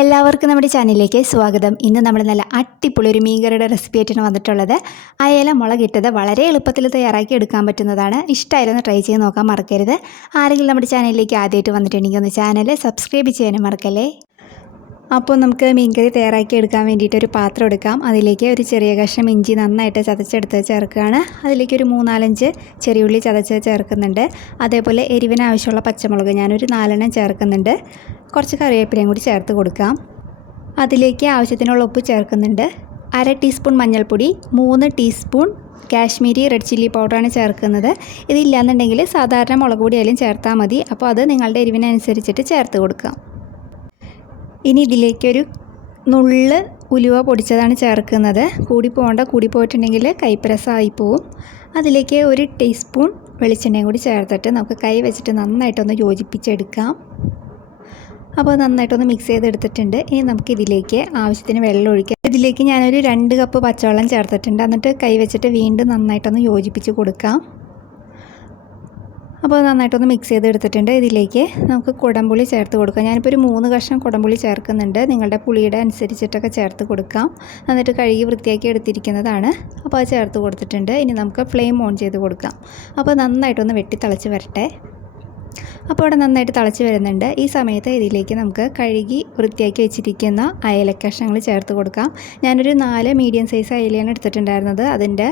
എല്ലാവർക്കും നമ്മുടെ ചാനലിലേക്ക് സ്വാഗതം. ഇന്ന് നമ്മൾ നല്ല അടിപൊളി ഒരു മീൻകറിയുടെ റെസിപ്പി ആയിട്ടാണ് വന്നിട്ടുള്ളത്. അയല മുളകിട്ടത് വളരെ എളുപ്പത്തിൽ തയ്യാറാക്കി എടുക്കാൻ പറ്റുന്നതാണ്. ഇഷ്ടമായിരുന്നു ട്രൈ ചെയ്ത് നോക്കാൻ മറക്കരുത്. ആരെങ്കിലും നമ്മുടെ ചാനലിലേക്ക് ആദ്യമായിട്ട് വന്നിട്ടുണ്ടെങ്കിൽ ഒന്ന് ചാനൽ സബ്സ്ക്രൈബ് ചെയ്യാനും മറക്കല്ലേ. അപ്പോൾ നമുക്ക് മീൻകറി തയ്യാറാക്കി എടുക്കാൻ വേണ്ടിയിട്ട് ഒരു പാത്രം എടുക്കാം. അതിലേക്ക് ഒരു ചെറിയ കഷ്ണം ഇഞ്ചി നന്നായിട്ട് ചതച്ചെടുത്ത് ചേർക്കുകയാണ്. അതിലേക്ക് ഒരു 3-4 ചെറിയുള്ളി ചതച്ച് ചേർക്കുന്നുണ്ട്. അതേപോലെ എരിവിന് ആവശ്യമുള്ള പച്ചമുളക് ഞാനൊരു 4 ചേർക്കുന്നുണ്ട്. കുറച്ച് കറിവേപ്പിലയും കൂടി ചേർത്ത് കൊടുക്കാം. അതിലേക്ക് ആവശ്യത്തിനുള്ള ഉപ്പ് ചേർക്കുന്നുണ്ട്. 1/2 ടീസ്പൂൺ മഞ്ഞൾപ്പൊടി, 3 ടീസ്പൂൺ കാശ്മീരി റെഡ് ചില്ലി പൗഡറാണ് ചേർക്കുന്നത്. ഇതില്ലാന്നുണ്ടെങ്കിൽ സാധാരണ മുളക് പൊടിയായാലും ചേർത്താൽ മതി. അപ്പോൾ അത് നിങ്ങളുടെ എരിവിനനുസരിച്ചിട്ട് ചേർത്ത് കൊടുക്കാം. ഇനി ഇതിലേക്കൊരു നുള്ള് ഉലുവ പൊടിച്ചതാണ് ചേർക്കുന്നത്. കൂടി പോയിട്ടുണ്ടെങ്കിൽ കൈപ്പരസമായി പോവും. അതിലേക്ക് 1 ടീസ്പൂൺ വെളിച്ചെണ്ണയും കൂടി ചേർത്തിട്ട് നമുക്ക് കൈ വെച്ചിട്ട് നന്നായിട്ടൊന്ന് യോജിപ്പിച്ചെടുക്കാം. അപ്പോൾ നന്നായിട്ടൊന്ന് മിക്സ് ചെയ്തെടുത്തിട്ടുണ്ട്. ഇനി നമുക്കിതിലേക്ക് ആവശ്യത്തിന് വെള്ളം ഒഴിക്കാം. ഇതിലേക്ക് ഞാനൊരു 2 കപ്പ് പച്ചവെള്ളം ചേർത്തിട്ടുണ്ട്. എന്നിട്ട് കൈ വെച്ചിട്ട് വീണ്ടും നന്നായിട്ടൊന്ന് യോജിപ്പിച്ച് കൊടുക്കാം. അപ്പോൾ നന്നായിട്ടൊന്ന് മിക്സ് ചെയ്തെടുത്തിട്ടുണ്ട്. ഇതിലേക്ക് നമുക്ക് കുടംപുളി ചേർത്ത് കൊടുക്കാം. ഞാനിപ്പോൾ ഒരു 3 കഷ്ണം കുടംപുളി ചേർക്കുന്നുണ്ട്. നിങ്ങളുടെ പുളിയുടെ അനുസരിച്ചിട്ടൊക്കെ ചേർത്ത് കൊടുക്കാം. എന്നിട്ട് കഴുകി വൃത്തിയാക്കി എടുത്തിരിക്കുന്നതാണ്. അപ്പോൾ അത് ചേർത്ത് കൊടുത്തിട്ടുണ്ട്. ഇനി നമുക്ക് ഫ്ലെയിം ഓൺ ചെയ്ത് കൊടുക്കാം. അപ്പോൾ നന്നായിട്ടൊന്ന് വെട്ടി തിളച്ച് വരട്ടെ. അപ്പോൾ അവിടെ നന്നായിട്ട് തിളച്ച് വരുന്നുണ്ട്. ഈ സമയത്ത് ഇതിലേക്ക് നമുക്ക് കഴുകി വൃത്തിയാക്കി വെച്ചിരിക്കുന്ന അയലക്കഷ്ണങ്ങൾ ചേർത്ത് കൊടുക്കാം. ഞാനൊരു 4 മീഡിയം സൈസ് അയലയാണ് എടുത്തിട്ടുണ്ടായിരുന്നത്. അതിൻ്റെ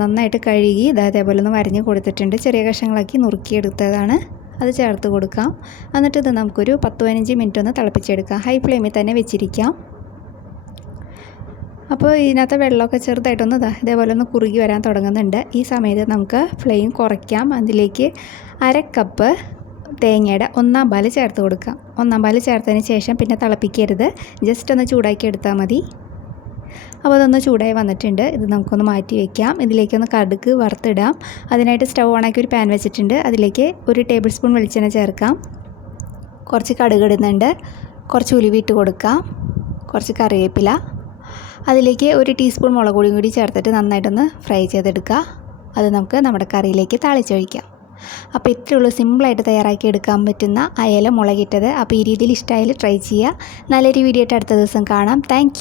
നന്നായിട്ട് കഴുകി അതേപോലെ ഒന്ന് വരഞ്ഞ് കൊടുത്തിട്ടുണ്ട്. ചെറിയ കഷ്ണങ്ങളാക്കി നുറുക്കിയെടുത്തതാണ്. അത് ചേർത്ത് കൊടുക്കാം. എന്നിട്ട് ഇത് നമുക്കൊരു 10-15 മിനിറ്റ് ഒന്ന് തിളപ്പിച്ചെടുക്കാം. ഹൈ ഫ്ലെയിമിൽ തന്നെ വെച്ചിരിക്കാം. അപ്പോൾ ഇതിനകത്ത് വെള്ളമൊക്കെ ചെറുതായിട്ടൊന്ന് ഇതേപോലെ ഒന്ന് കുറുകി വരാൻ തുടങ്ങുന്നുണ്ട്. ഈ സമയത്ത് നമുക്ക് ഫ്ലെയിം കുറയ്ക്കാം. അതിലേക്ക് 1/2 കപ്പ് തേങ്ങയുടെ 1/4 പാൽ ചേർത്ത് കൊടുക്കാം. 1/4 പാൽ ചേർത്തതിന് ശേഷം പിന്നെ തിളപ്പിക്കരുത്. ജസ്റ്റ് ഒന്ന് ചൂടാക്കി എടുത്താൽ മതി. അപ്പോൾ അതൊന്ന് ചൂടായി വന്നിട്ടുണ്ട്. ഇത് നമുക്കൊന്ന് മാറ്റി വയ്ക്കാം. ഇതിലേക്കൊന്ന് കടുക് വറുത്തിടാം. അതിനായിട്ട് സ്റ്റൗ ഓണാക്കി ഒരു പാൻ വെച്ചിട്ടുണ്ട്. അതിലേക്ക് 1 ടേബിൾ സ്പൂൺ വെളിച്ചെണ്ണ ചേർക്കാം. കുറച്ച് കടുക് ഇടുന്നുണ്ട്. കുറച്ച് ഉലുവ ഇട്ട് കൊടുക്കാം. കുറച്ച് കറിവേപ്പില, അതിലേക്ക് 1 ടീസ്പൂൺ മുളക് പൊടിയും കൂടി ചേർത്തിട്ട് നന്നായിട്ടൊന്ന് ഫ്രൈ ചെയ്തെടുക്കുക. അത് നമുക്ക് നമ്മുടെ കറിയിലേക്ക് താളിച്ചൊഴിക്കാം. അപ്പോൾ ഇത്രയേ ഉള്ളൂ സിമ്പിളായിട്ട് തയ്യാറാക്കി എടുക്കാൻ പറ്റുന്ന അയല മുളകിട്ടത്. അപ്പോൾ ഈ രീതിയിൽ ഇഷ്ടമായാലും ട്രൈ ചെയ്യുക. നല്ലൊരു വീഡിയോ ആയിട്ട് അടുത്ത ദിവസം കാണാം. താങ്ക്